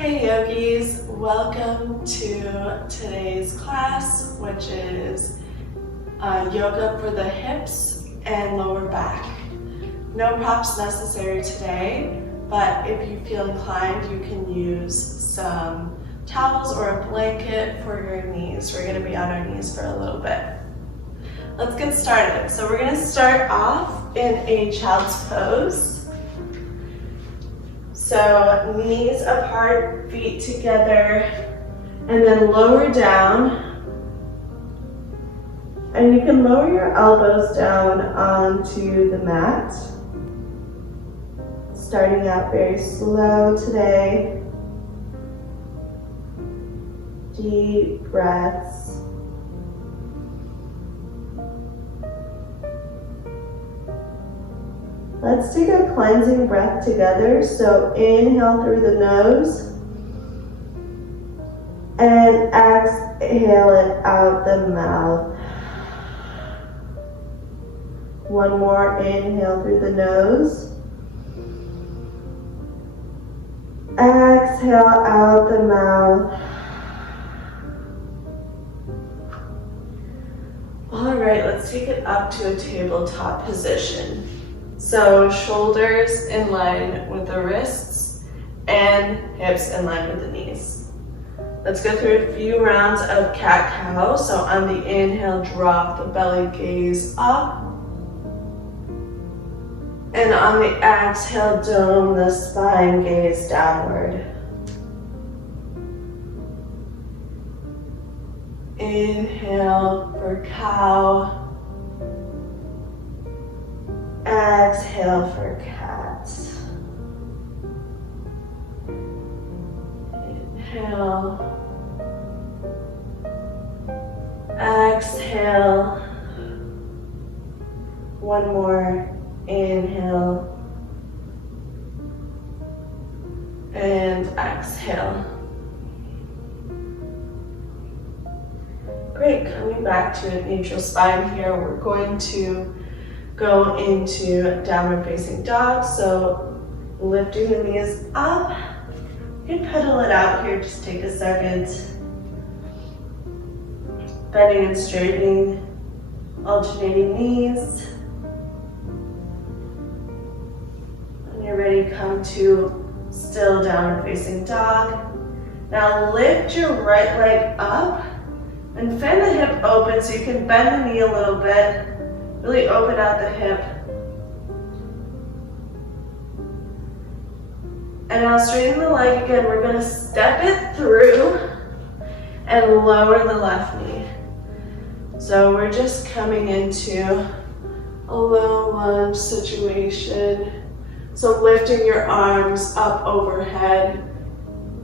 Hey yogis, welcome to today's class, which is yoga for the hips and lower back. No props necessary today, but if you feel inclined, you can use some towels or a blanket for your knees. We're going to be on our knees for a little bit. Let's get started. So we're going to start off in a child's pose. So knees apart, feet together, and then lower down. And you can lower your elbows down onto the mat. Starting out very slow today. Deep breaths. Let's take a cleansing breath together. So inhale through the nose and exhale it out the mouth. One more, inhale through the nose. Exhale out the mouth. All right, let's take it up to a tabletop position. So shoulders in line with the wrists and hips in line with the knees. Let's go through a few rounds of cat-cow. So on the inhale, drop the belly, gaze up. And on the exhale, dome the spine, gaze downward. Inhale for cow. Exhale for cat. Inhale. Exhale. One more. Inhale. And exhale. Great, coming back to a neutral spine here, we're going to go into downward facing dog. So lifting the knees up. You can pedal it out here, just take a second. Bending and straightening, alternating knees. When you're ready, come to still downward facing dog. Now lift your right leg up and fan the hip open so you can bend the knee a little bit. Really open out the hip. And now straighten the leg again. We're going to step it through and lower the left knee. So we're just coming into a low lunge situation. So lifting your arms up overhead,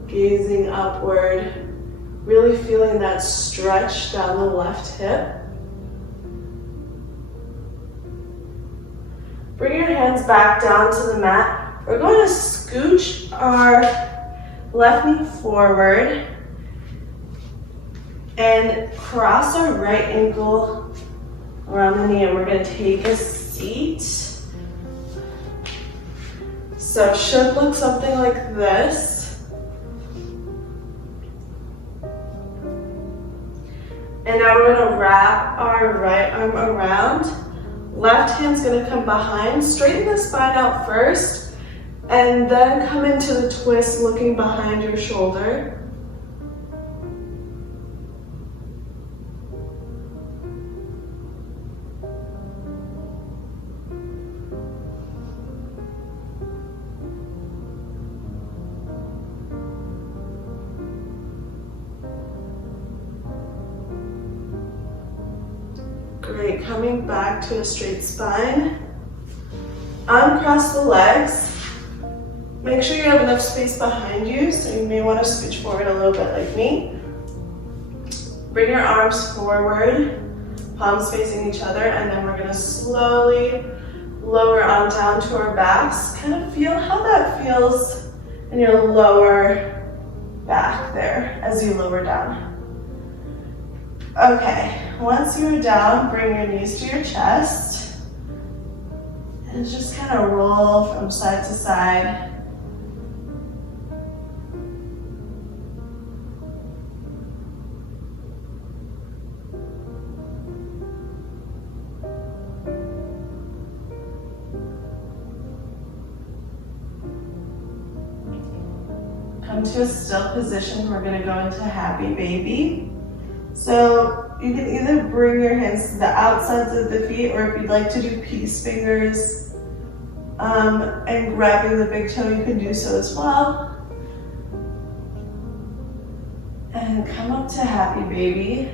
gazing upward, really feeling that stretch down the left hip. Bring your hands back down to the mat. We're going to scooch our left knee forward and cross our right ankle around the knee, and we're going to take a seat. So it should look something like this. And now we're going to wrap our right arm around. Left hand's gonna come behind, straighten the spine out first, and then come into the twist looking behind your shoulder. Great, coming back to a straight spine. Uncross the legs. Make sure you have enough space behind you, so you may want to scooch forward a little bit like me. Bring your arms forward, palms facing each other, and then we're going to slowly lower on down to our backs. Kind of feel how that feels in your lower back there as you lower down. Okay, once you're down, bring your knees to your chest and just kind of roll from side to side. come to a still position. We're gonna go into happy baby. So you can either bring your hands to the outsides of the feet, or if you'd like to do peace fingers and grabbing the big toe, you can do so as well. And come up to happy baby.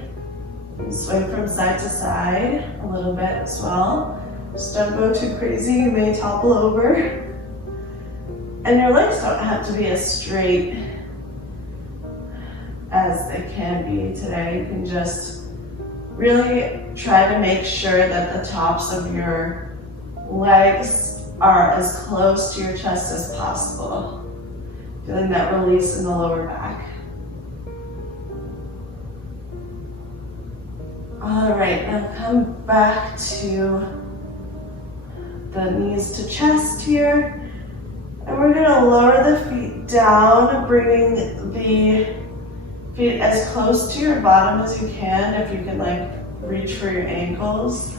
Swing from side to side a little bit as well. Just don't go too crazy, you may topple over. And your legs don't have to be as straight as they can be today. You can just really try to make sure that the tops of your legs are as close to your chest as possible. Feeling that release in the lower back. All right, now come back to the knees to chest here. And we're gonna lower the feet down, bringing the feet as close to your bottom as you can, if you can like reach for your ankles.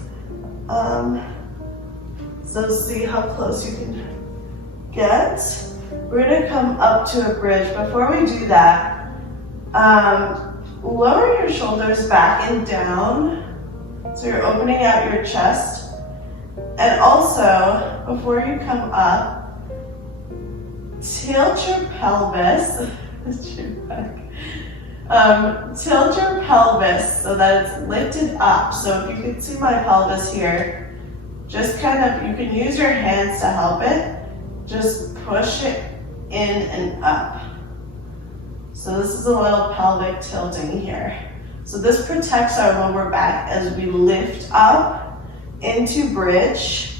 So see how close you can get. We're gonna come up to a bridge. Before we do that, lower your shoulders back and down. So you're opening out your chest. And also, before you come up, tilt your pelvis. Tilt your pelvis so that it's lifted up. So if you can see my pelvis here, just kind of, you can use your hands to help it. Just push it in and up. So this is a little pelvic tilting here. So this protects our lower back as we lift up into bridge.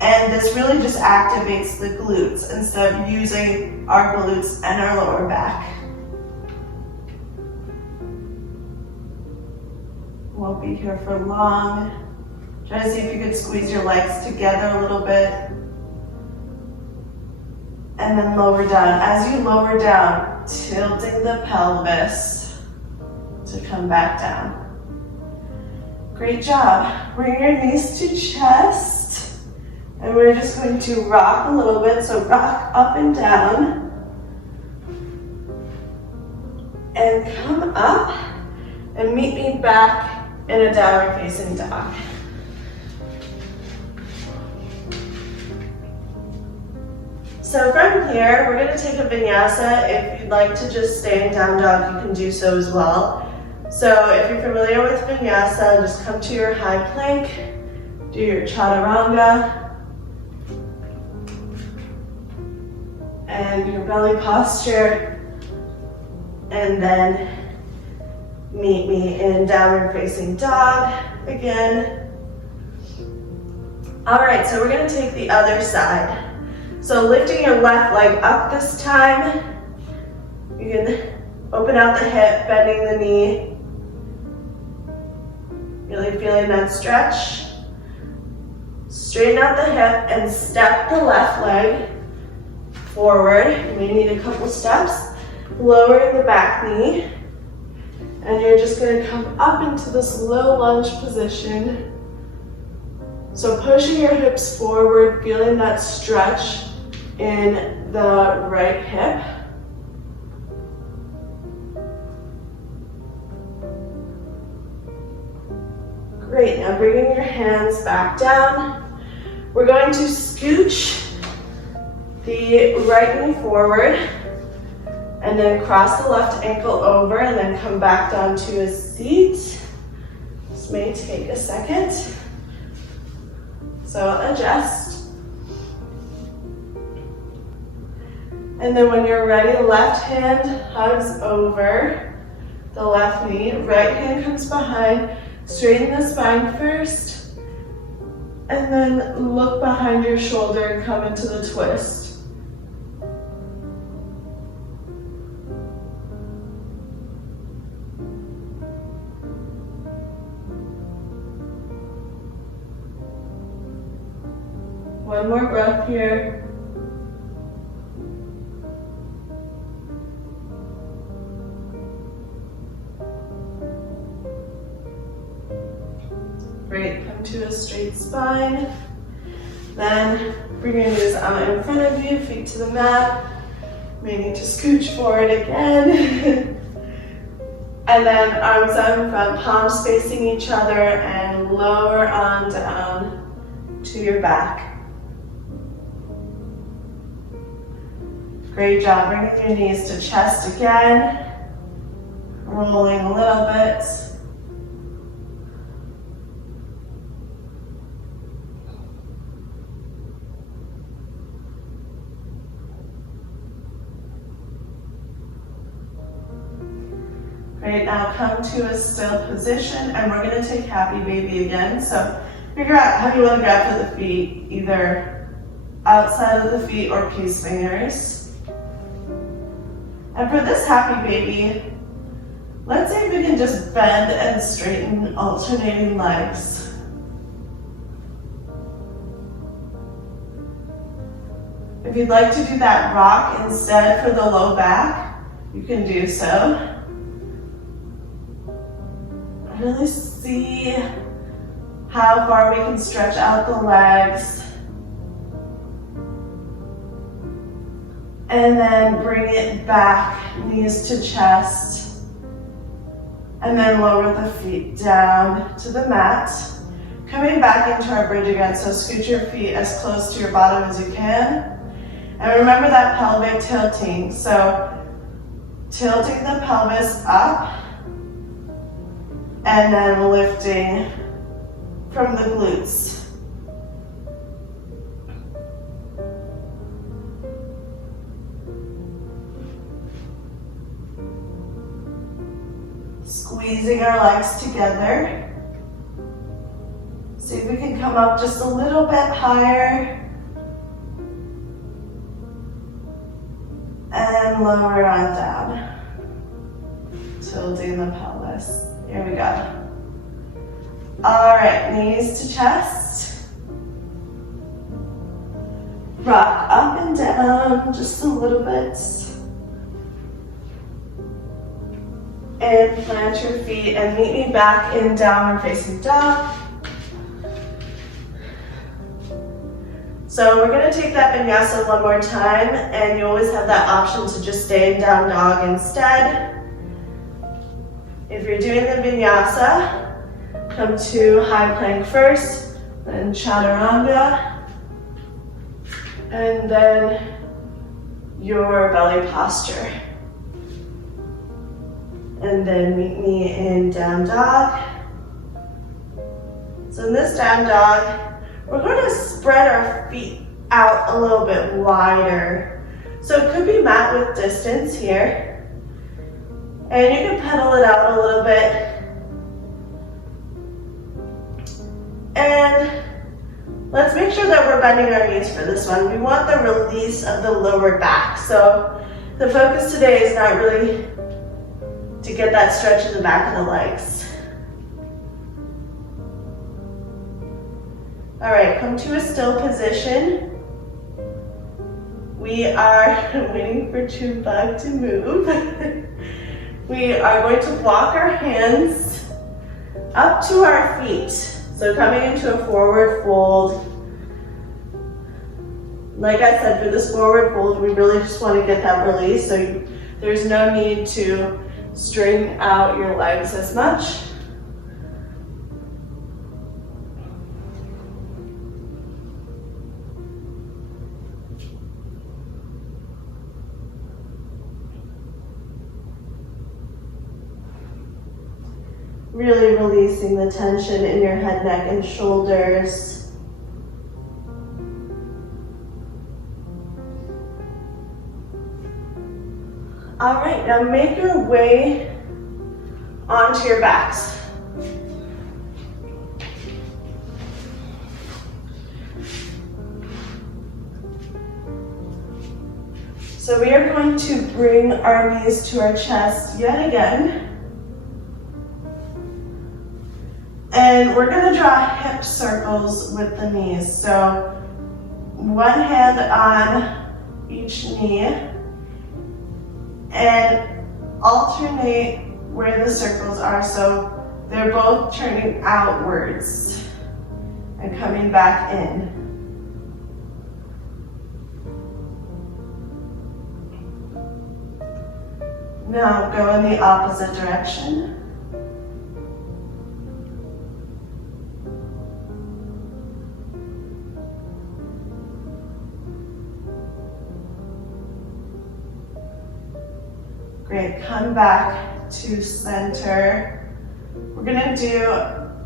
And this really just activates the glutes instead of using our glutes and our lower back. Won't be here for long. Try to see if you could squeeze your legs together a little bit. And then lower down. As you lower down, tilting the pelvis to come back down. Great job. Bring your knees to chest. And we're just going to rock a little bit. So rock up and down. And come up and meet me back in a downward facing dog. So from here, we're going to take a vinyasa. If you'd like to just stay in down dog, you can do so as well. So if you're familiar with vinyasa, just come to your high plank, do your chaturanga, and your belly posture, and then meet me in downward facing dog again. All right, so we're going to take the other side. So lifting your left leg up this time, you can open out the hip, bending the knee, really feeling that stretch. Straighten out the hip and step the left leg forward. You may need a couple steps. Lowering the back knee, and you're just going to come up into this low lunge position. So pushing your hips forward, feeling that stretch in the right hip. Great, now bringing your hands back down. We're going to scooch the right knee forward and then cross the left ankle over and then come back down to a seat. This may take a second. So adjust. And then when you're ready, left hand hugs over the left knee, right hand comes behind, straighten the spine first, and then look behind your shoulder and come into the twist. One more breath here. Great, come to a straight spine. Then bring your knees out in front of you, feet to the mat. May need to scooch forward again. And then arms out in front, palms facing each other, and lower on down to your back. Great job, bringing your knees to chest again. Rolling a little bit. Great, now come to a still position, and we're gonna take happy baby again. So figure out how you wanna grab for the feet, either outside of the feet or peace fingers. And for this happy baby, let's see if we can just bend and straighten alternating legs. If you'd like to do that rock instead for the low back, you can do so. Really see how far we can stretch out the legs. And then bring it back, knees to chest. And then lower the feet down to the mat. Coming back into our bridge again, so scoot your feet as close to your bottom as you can. And remember that pelvic tilting. So tilting the pelvis up, and then lifting from the glutes. Squeezing our legs together. See if we can come up just a little bit higher. And lower on down. Tilting the pelvis. Here we go. All right, knees to chest. Rock up and down just a little bit. And plant your feet and meet me back in downward facing dog. So we're gonna take that vinyasa one more time, and you always have that option to just stay in down dog instead. If you're doing the vinyasa, come to high plank first, then chaturanga, and then your belly posture. And then meet me in down dog. So in this down dog, we're going to spread our feet out a little bit wider. So it could be mat with distance here. And you can pedal it out a little bit. And let's make sure that we're bending our knees for this one. We want the release of the lower back. So the focus today is not really to get that stretch in the back of the legs. All right, come to a still position. We are waiting for Chumbag to move. We are going to walk our hands up to our feet. So coming into a forward fold. Like I said, for this forward fold, we really just want to get that release. So there's no need to string out your legs as much. Really releasing the tension in your head, neck, and shoulders. All right, now make your way onto your backs. So we are going to bring our knees to our chest yet again. And we're going to draw hip circles with the knees. So one hand on each knee and alternate where the circles are. So they're both turning outwards and coming back in. Now go in the opposite direction. Great, come back to center. We're gonna do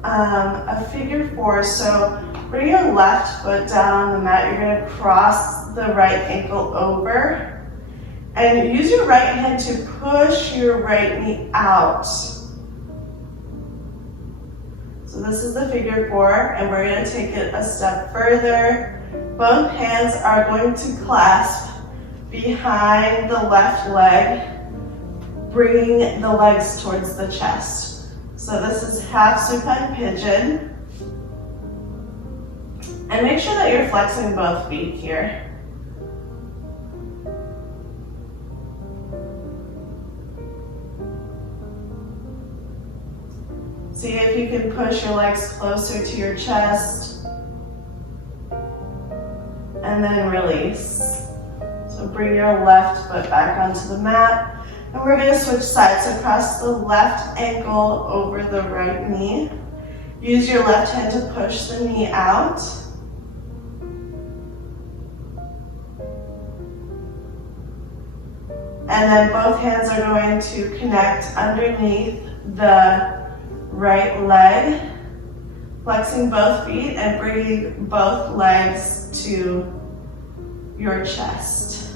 a figure 4. So bring your left foot down on the mat. You're gonna cross the right ankle over. And use your right hand to push your right knee out. So this is the figure 4, and we're going to take it a step further. Both hands are going to clasp behind the left leg, bringing the legs towards the chest. So this is half supine pigeon. And make sure that you're flexing both feet here. See if you can push your legs closer to your chest. And then release. So bring your left foot back onto the mat. And we're going to switch sides. So cross the left ankle over the right knee. Use your left hand to push the knee out. And then both hands are going to connect underneath the right leg, flexing both feet and bringing both legs to your chest.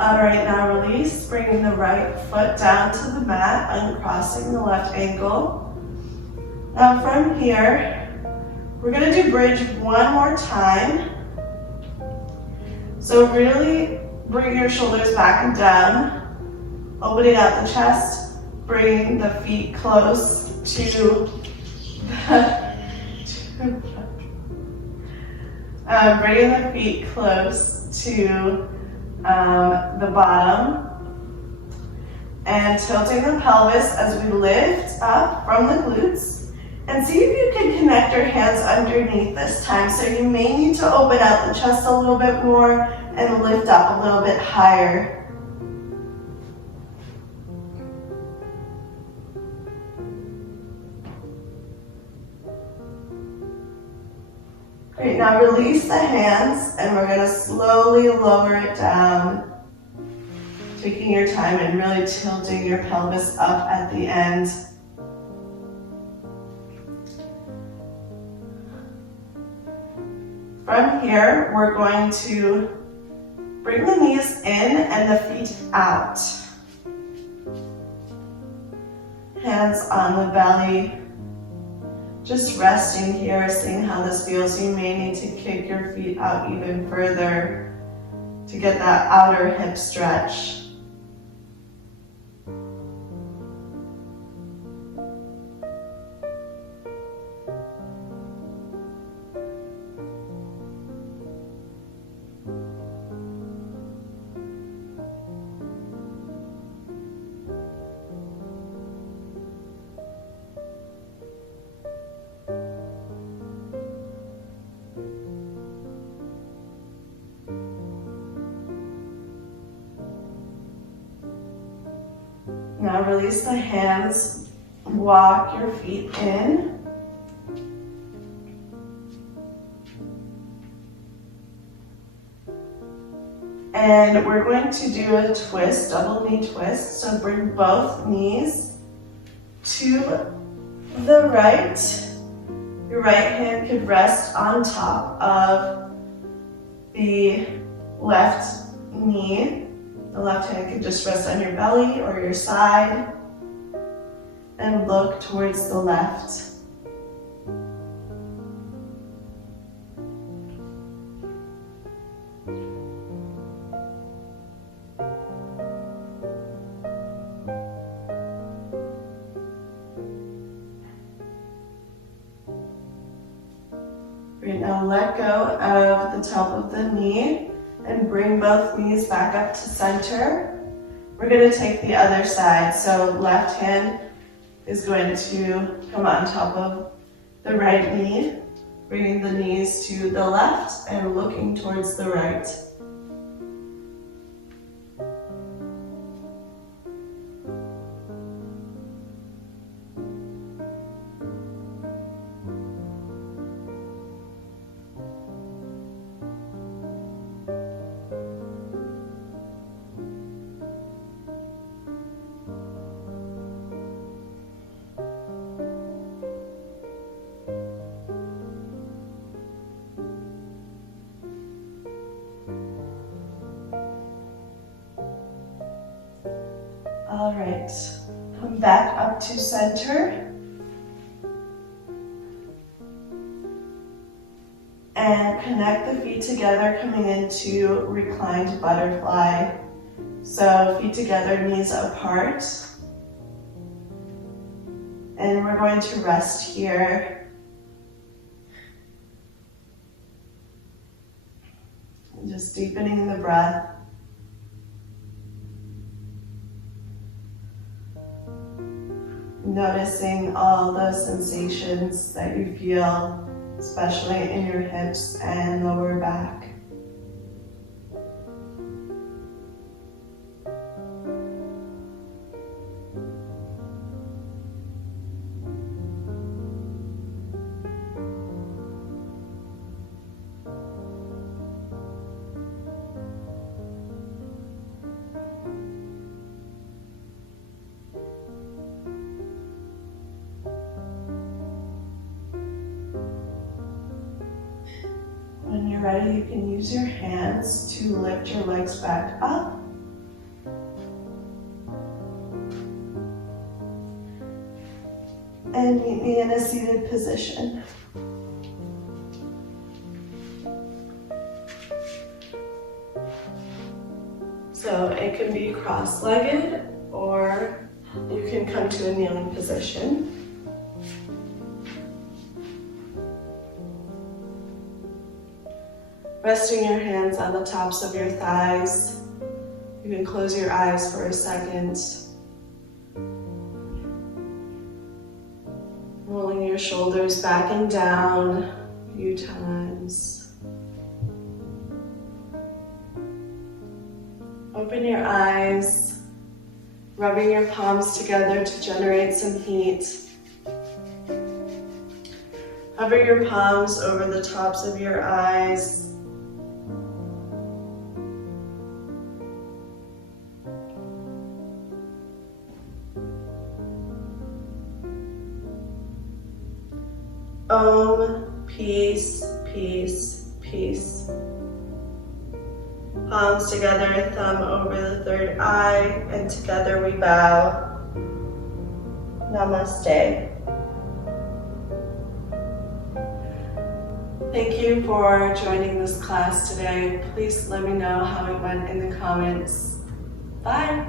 All right, now release, bringing the right foot down to the mat, uncrossing the left ankle. Now from here, we're gonna do bridge one more time. So really bring your shoulders back and down, opening out the chest, bringing the feet close to bringing the feet close to the bottom, and tilting the pelvis as we lift up from the glutes. And see if you can connect your hands underneath this time. So you may need to open out the chest a little bit more and lift up a little bit higher. Great, now release the hands and we're going to slowly lower it down. Taking your time and really tilting your pelvis up at the end. From here, we're going to bring the knees in and the feet out. Hands on the belly. Just resting here, seeing how this feels. You may need to kick your feet out even further to get that outer hip stretch. Now release the hands, walk your feet in. And we're going to do a twist, double knee twist. So bring both knees to the right. Your right hand could rest on top of the left knee. The left hand can just rest on your belly or your side and look towards the left. Great, now let go of the top of the knee and bring both knees back up to center. We're going to take the other side. So left hand is going to come on top of the right knee, bringing the knees to the left and looking towards the right. All right, come back up to center. And connect the feet together, coming into reclined butterfly. So feet together, knees apart. And we're going to rest here. Just deepening the breath. Noticing all those sensations that you feel, especially in your hips and lower back. When you're ready, you can use your hands to lift your legs back up. And meet me in a seated position. So it can be cross-legged, or you can come to a kneeling position. Resting your hands on the tops of your thighs. You can close your eyes for a second. Rolling your shoulders back and down a few times. Open your eyes, rubbing your palms together to generate some heat. Hover your palms over the tops of your eyes. Om, peace, peace, peace. Palms together, thumb over the third eye, and together we bow. Namaste. Thank you for joining this class today. Please let me know how it went in the comments. Bye.